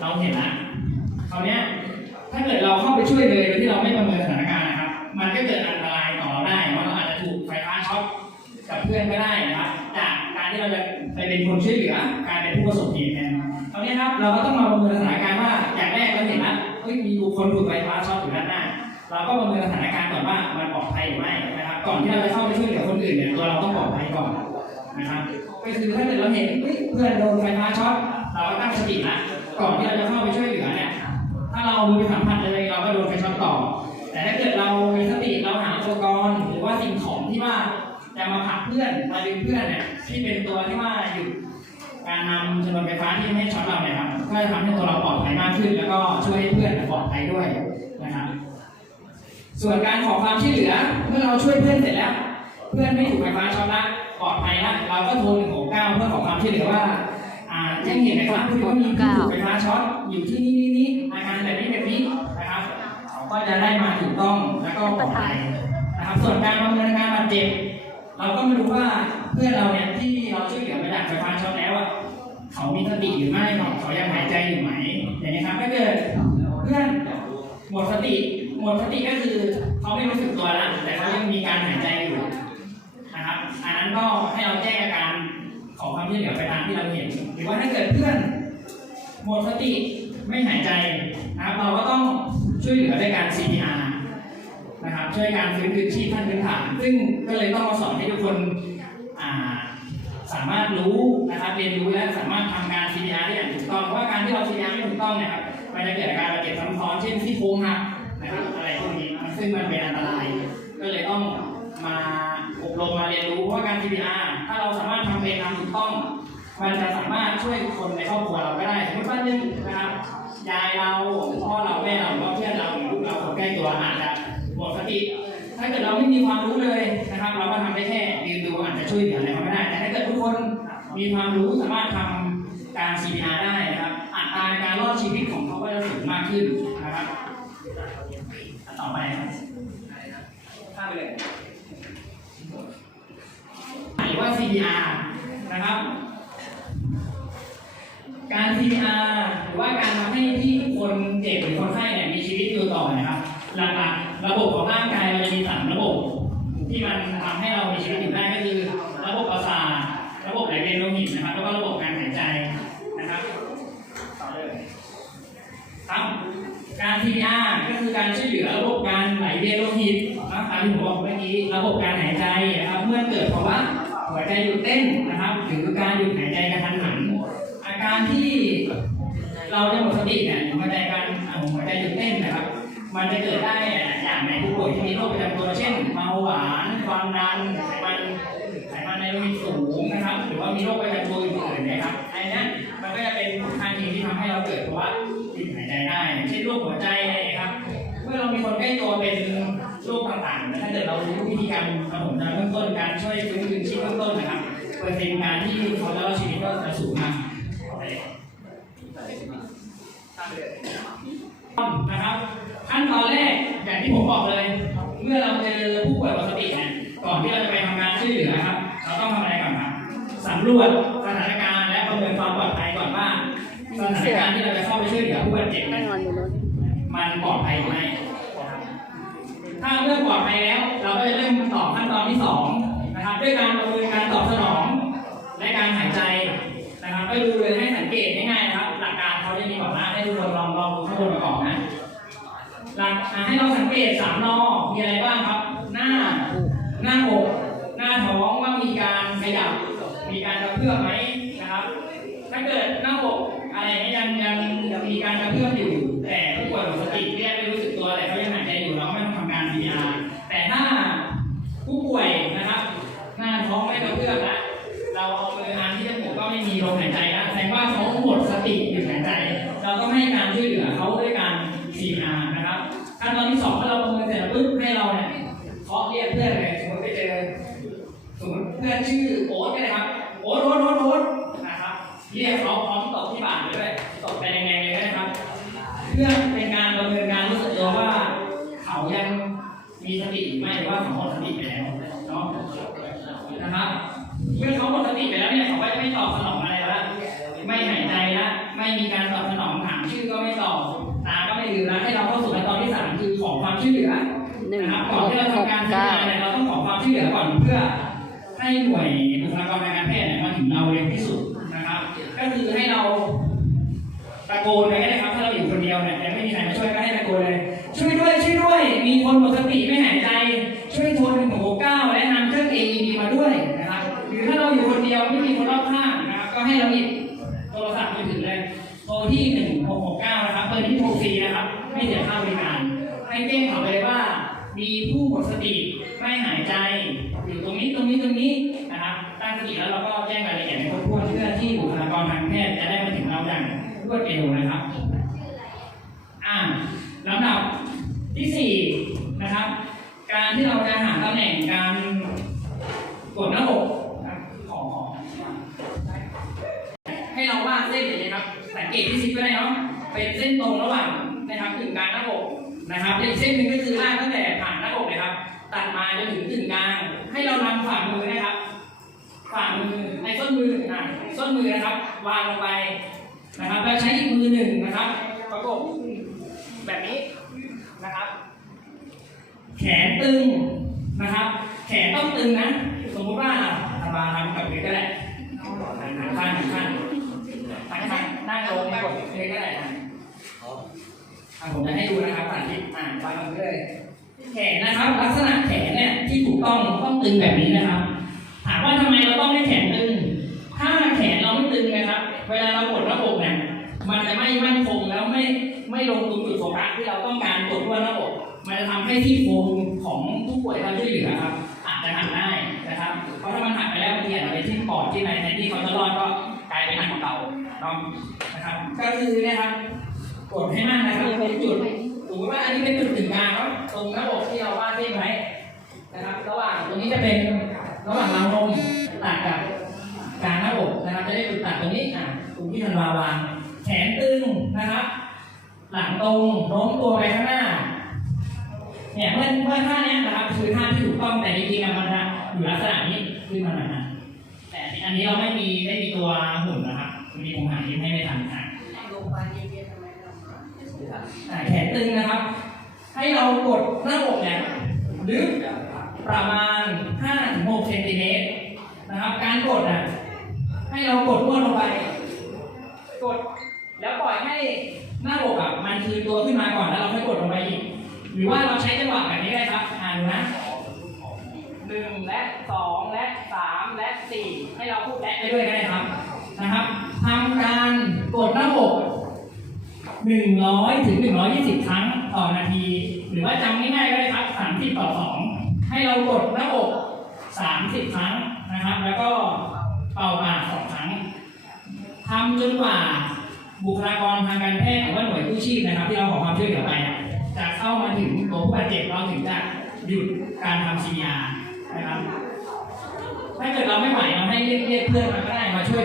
เราเห็นแล้วคราวนี้ถ้าเกิดเราเข้าไปช่วยเลยโดยที่เราไม่ประเมินสถานการณ์นะครับ มันก็เกิดอันตรายต่อเราได้ว่าเราอาจจะถูกไฟฟ้าช็อตกับเพื่อนก็ได้นะครับจากการที่เราจะไปเป็นคนช่วยเหลือกายเป็นผู้ประสบเหตุแทนคราวนี้ครับเราก็ต้องมาประเมินสถานการณ์ว่าอย่างแรกเราเห็นแล้วเฮ้ยมีคนถูกไฟฟ้าช็อตอยู่ด้านหน้าเราก็ประเมินสถานการณ์ก่อนว่ามันปลอดภัยหรือไม่นะครับ ก่อนที่เราจะเข้าไปช่วยเหลือคนอื่นเนี่ยตัวเราต้องปลอดภัยก่อนนะครับก็คือถ้าเกิดเราเห็นเฮ้ยเพื่อนโดนไฟฟ้าช็อตเราก็ตั้งสตินะ ก่อนที่เราจะเข้าไปช่วยเหลือเนี่ยถ้าเรามือไปสัมผัสเลยเราก็โดนไฟช็อตต่อ แต่ถ้าเกิดเรามีสติเราหาอุปกรณ์หรือว่าสิ่งของที่ว่าจะมาผลักเพื่อนมาดึงเพื่อนเนี่ยที่เป็นตัวที่ว่าหยุดการนำชนวนไฟฟ้าที่ไม่ให้ช็อตเราเนี่ยครับก็จะทำให้ตัวเราปลอดภัยมากขึ้น แล้วก็ช่วยให้เพื่อนปลอดภัยด้วยนะครับส่วนการขอความช่วยเหลือเมื่อเราช่วยเพื่อนเสร็จแล้ว เพื่อนไม่ถูกไฟฟ้าช็อตละปลอดภัยละเราก็โทร169เพื่อขอความช่วยเหลือว่า จ้งเหตุนะครับที่ว่ามีผู้ถูกไฟฟ้าช็อตอยู่ที่นี่นี่นี่อาการแบบนี้แบบนี้นะครับเขาก็จะได้มาถูกต้องแล้วก็ปลอดภัยนะครับ ส่วนการประเมินอาการบาดเจ็บเราก็ไม่รู้ว่าเพื่อนเราเนี่ยที่เราช่วยเหลือมาจากไฟฟ้าช็อตแล้วอะเขามีสติหรือไม่เขายังหายใจอยู่ไหมอย่างนี้ครับถ้าเกิดเพื่อนหมดสติหมดสติก็คือเขาไม่รู้สึกตัวแล้วแต่เขายังมีการหายใจอยู่นะครับอันนั้นก็ให้เราแจ้งอาการ ขอความช่วยเหลือไปตามที่เราเห็น หรือว่าถ้าเกิดเพื่อนหมดสติไม่หายใจนะครับเราก็ต้องช่วยเหลือด้วยการ CPR นะครับช่วยการฟื้นคืนชีพขั้นพื้นฐาน ซึ่งก็เลยต้องมาสอนให้ทุกคนาสามารถรู้นะครับเรียนรู้และสามารถทำการ CPR ได้อย่างถูกต้องเพราะว่าการที่เรา CPR ไม่ถูกต้องเนี่ยครับมันจะเกิดอาการบาดเจ็บซ้ำซ้อนเช่นที่โค้งหักนะครับอะไรพวกนี้ซึ่งมันเป็นอันตราย ก็เลยต้องมาอบรมมาเรียนรู้เพราะว่าการ CPR ถ้าเราสามารถทำเป็นทำถูกต้อง มันจะสามารถช่วยคนในครอบครัวเราก็ได้สมมติว่าหนึ่งนะครับยายเราพ่อเราแม่เราหรือว่าเพื่อนเราหรือลูกเราคนใกล้ตัวอาจจะหมดสติถ้าเกิดเราไม่มีความรู้เลยนะครับ เราก็ทำได้แค่ยืนดูอาจจะช่วยเหลืออะไรเขาไม่ได้ แต่ถ้าเกิดทุกคนมีความรู้สามารถทำการ CPR ได้นะครับอัตราการรอดชีวิตของเขาก็จะสูงมากขึ้นนะครับต่อไปครับข้าไปเลย หรือว่า CPR นะครับ การ CPR หรือว่าการทำให้ที่คนเจ็บหรือคนไข้เนี่ยมีชีวิตอยู่ต่อนะครับหลักๆระบบของร่างกายเราจะมีสามระบบ ที่มันทำให้เรามีชีวิตอยู่ได้ก็คือ ระบบประสาทระบบไหลเวียนโลหิตนะครับ แล้วก็ระบบการหายใจนะครับต่อเลยครับการ CPR ก็คือการช่วยเหลือระบบการไหลเวียนโลหิตนะครับตามที่ผมบอกเมื่อกี้ระบบการหายใจนะครับเมื่อเกิดภาวะ หัวใจหยุดเต้นนะครับ หรือการหยุดหายใจกระทันหัน อาการที่เราจะหมดสติเนี่ยหัวใจการหัวใจหยุดเต้นนะครับ มันจะเกิดได้หลายอย่างในผู้ป่วยที่มีโรคประจำตัวเช่นเบาหวานความดันไขมันไขมันในโลหิตสูงนะครับ หรือว่ามีโรคประจำตัวอื่นๆนะครับอันนี้มันก็จะเป็นทางทีที่ทำให้เราเกิดภาวะหยุดหายใจได้เช่นโรคหัวใจนะครับ เมื่อเรามีคนใกล้ตัวเป็น โรคต่างๆถ้าเกิดเรารู้วิธีการปฐมพยาบาลเบื้องต้นการช่วยฟื้นคืนชีพเบื้องต้นนะครับเปอร์เซ็นต์การที่เขาจะรอดชีวิตก็จะสูงมากนะครับขั้นตอนแรกอย่างที่ผมบอกเลย เมื่อเราเจอผู้ป่วยหมดสติเนี่ยก่อนที่เราจะไปทำการช่วยเหลือครับ เราต้องทำอะไรก่อนครับสำรวจสถานการณ์และประเมินความปลอดภัยก่อนว่าสถานการณ์ที่เราจะเข้าไปช่วยเหลือผู้บาดเจ็บเนี่ยมันปลอดภัยไหม ถ้าเรื่องปลอดภัยแล้ว เราก็จะเริ่มต่อขั้นตอนที่สองนะครับด้วยการประเมินการตอบสนองและการหายใจนะครับก็ดูเลยให้สังเกตง่ายๆนะครับ หลักการเขาจะมีบอกว่าให้ทุกคนลองลองดูข้างบนประกอบนะหลักให้เราสังเกตสามนอมีอะไรบ้างครับ หน้าหน้าอกหน้าท้องว่ามีการขยับมีการกระเพื่อมไหม ติหยุดหายใจ เราต้องให้การช่วยเหลือเขาด้วยการ CPR นะครับขั้นตอนที่สองถ้าเราประเมินเสร็จแล้วปุ๊บให้เราเนี่ยเคาะเรียกเพื่อนเลยสมมติไปเจอสมมติเพื่อนชื่อโอ๊ตก็ได้ครับโอ๊ตโอ๊ตโอ๊ตโอ๊ตนะครับเรียกเขาพร้อมตบที่บ่าด้วยตบไปแรงๆเลยก็ได้ครับ เพื่อเป็นการประเมินการรู้สึกตัวว่า เขายังมีสติหรือไม่หรือว่าเขาหมดสติไปแล้วเนาะนะครับเมื่อเขาหมดสติไปแล้ว อื่นแล้วให้เราเข้าสู่ขั้นตอนที่สามคือขอความช่วยเหลือหนึ่งนะครับก่อนที่เราทำการทำงานเนี่ยเราต้องขอความช่วยเหลือก่อนเพื่อ ให้หน่วยบุคลากรทางการแพทย์เนี่ยมาถึงเราเร็วที่สุดนะครับ ก็คือให้เราตะโกนเลยก็ได้ครับถ้าเราอยู่คนเดียวเนี่ยแต่ไม่มีใครมาช่วยก็ให้ตะโกนเลย ช่วยด้วยช่วยด้วย มีคนหมดสติไม่หายใจ่เสียค่าบริการ ให้แจ้งเขาไปเลยว่า มีผู้หมดสติไม่หายใจ อยู่ตรงนี้ตรงนี้ตรงนี้นะครับตั้งสติแล้วเราก็แจ้งรายละเอียดให้ครบถ้วนเพื่อที่บุคลากรทางแพทย์จะได้มาถึงเราอย่างรวดเร็วนะครับอ่าลำดับที่สี่นะครับ การที่เราจะหาตำแหน่งการกดหน้าอกนะครับของให้เราวาดเส้นอย่างนี้ครับสังเกตที่ซิปก็ได้เนาะเป็นเส้นตรงระหว่าง งกลางหน้าอกนะครับอีกเส้นหนึ่งก็คือลากตั้งแต่ผ่านหน้าอกเลยครับ ตัดมาจนถึงถึงกลาง ให้เรานำฝ่ามือนะครับ ฝ่ามือในส้นมืออะส้นมือนะครับ วางลงไปนะครับแล้วใช้อีกมือหนึ่งนะครับ ประกบแบบนี้นะครับ แขนตึงนะครับ แขนต้องตึงนะ สมมติว่าทำมาทำกับเลยก็ได้หันข้างหันข้างหันข้างนั่งลงกดเลยก็ได้ ผมจะให้ดูนะครับสาธิตอ่านฟังกันเลย แขนนะครับ ลักษณะแขนเนี่ยที่ถูกต้องต้องตึงแบบนี้นะครับ ถามว่าทำไมเราต้องให้แขนตึง ถ้าแขนเราไม่ตึงนะครับ เวลาเรากดหน้าอกเนี่ยมันจะไม่มั่นคงแล้วไม่ไม่ลงตรงจุดโฟกัสที่เราต้องการกดทั่วหน้าอกมันจะทำให้ที่โครงของผู้ป่วยเราช่วยเหลือครับอาจจะหักได้นะครับ เพราะถ้ามันหักไปแล้วบางทีอาจจะไปที่ปอดที่ในแทนที่เขาจะรอดก็กลายเป็นหักเก่าเนาะนะครับ ก็คือเนะครับ กดให้มากนะครับเป็นจุดสมมติว่าอันนี้เป็นจุดถึงกลางเนาะตรงหน้าอกที่เราวาดเส้นไว้นะครับ ระหว่างตรงนี้จะเป็นระหว่างราวนมตัดกับกลางหน้าอกนะครับ จะได้จุดตัดตรงนี้อะตรงที่ธันวาวาง แขนตึงนะครับ หลังตรงโน้มตัวไปข้างหน้าเนี่ยเมื่อเมื่อท่าเนี้ยนะครับคือท่าที่ถูกต้องแต่จริงๆอะมันจะอยู่ลักษณะนี้ขึ้นมาหน่อยนะแต่อันนี้เราไม่มีไม่มีตัวหุ่นนะครับวันนี้ผมหาที่ให้ไม่ทันอะอะ แขนตึงนะครับ ให้เรากดหน้าอกเนี่ยลึกประมาณ 5-6เซนติเมตรนะครับ การกดอะให้เรากดนวดลงไป กด แล้วปล่อยให้หน้าอกอะมันคืนตัวขึ้นมาก่อนแล้วเราค่อยกดลงไปอีก หรือว่าเราใช้จังหวะแบบนี้ได้ครับอ่านดูนะหนึ่งและสองและสามและสี่ให้เราพูดและไปด้วยก็ได้ครับนะครับทำการกดหน้าอก หนึ่งร้อยถึงหนึ่งร้อยยี่สิบครั้งต่อนาที หรือว่าจำง่ายๆก็ได้ครับสามสิบต่อสองให้เรากดหน้าอกสามสิบครั้งนะครับ แล้วก็เป่าปากสองครั้งทำจนกว่าบุคลากรทางการแพทย์หรือว่าหน่วยกู้ชีพนะครับ ที่เราขอความช่วยเหลือไปจะเข้ามาถึงตัวผู้บาดเจ็บเราถึงจะหยุดการทำ CPR นะครับถ้าเกิดเราไม่ไหวเราให้เรียกเรียกเพื่อนมาก็ได้มาช่วย